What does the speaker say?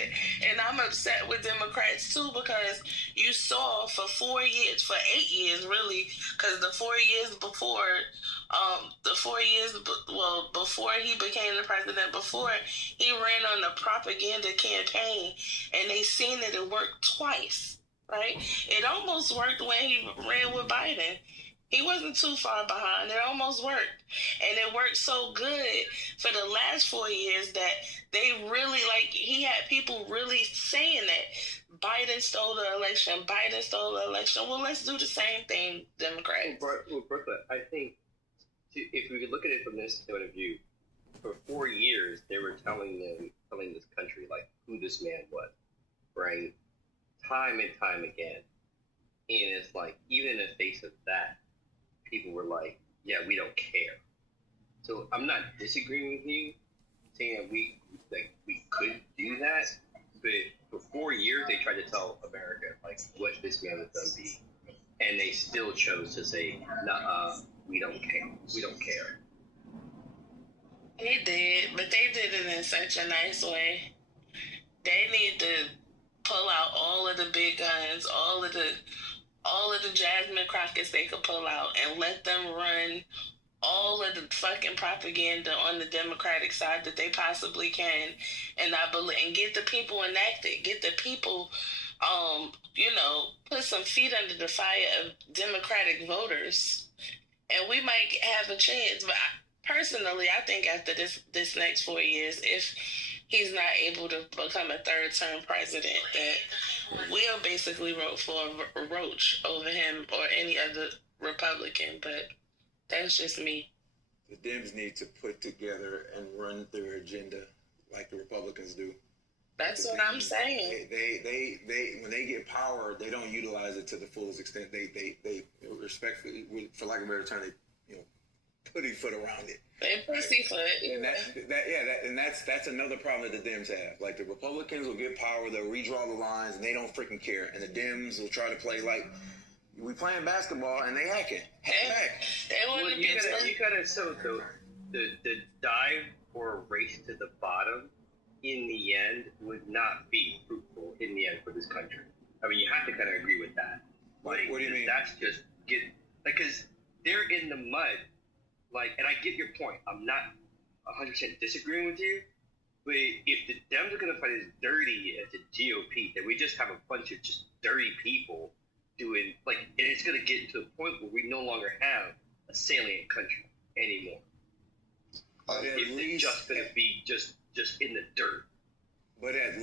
it. And I'm upset with Democrats too, because you saw for 4 years, for 8 years really, because the 4 years before, before he became the president, before he ran on the propaganda campaign, and they seen that it worked twice, right? It almost worked when he ran with Biden. He wasn't too far behind. It almost worked. And it worked so good for the last 4 years that they really, like, he had people really saying that Biden stole the election. Biden stole the election. Well, let's do the same thing, Democrats. Well, Bertha, I think if we could look at it from this point of view, for 4 years, they were telling this country, like, who this man was, right? Time and time again. And it's like, even in the face of that, people were like, yeah, we don't care. So I'm not disagreeing with you, saying that we could do that, but for 4 years they tried to tell America like what this man was done be, and they still chose to say, nah, we don't care. We don't care. They did, but they did it in such a nice way. They need to pull out all of the big guns, all of the Jasmine Crockett's they could pull out, and let them run all of the fucking propaganda on the Democratic side that they possibly can, and get the people enacted, get the people, put some feet under the fire of Democratic voters, and we might have a chance. But personally, I think after this next 4 years, if he's not able to become a third-term president, that we'll basically vote for Roach over him or any other Republican, but that's just me. The Dems need to put together and run their agenda like the Republicans do. That's what I'm saying. They when they get power, they don't utilize it to the fullest extent. They respectfully, for lack of a better term, they pussyfoot around it. They pussyfoot. And that's another problem that the Dems have. Like, the Republicans will get power, they'll redraw the lines, and they don't freaking care. And the Dems will try to play like we playing basketball, and they hacking. Hack back. You gotta so the dive or a race to the bottom in the end would not be fruitful in the end for this country. I mean, you have to kind of agree with that. Like, what do you mean? That's just because they're in the mud. Like, and I get your point. I'm not 100% disagreeing with you, but if the Dems are going to fight as dirty as the GOP, then we just have a bunch of just dirty people doing, like, and it's going to get to a point where we no longer have a salient country anymore. If they're just going to be just in the dirt. But at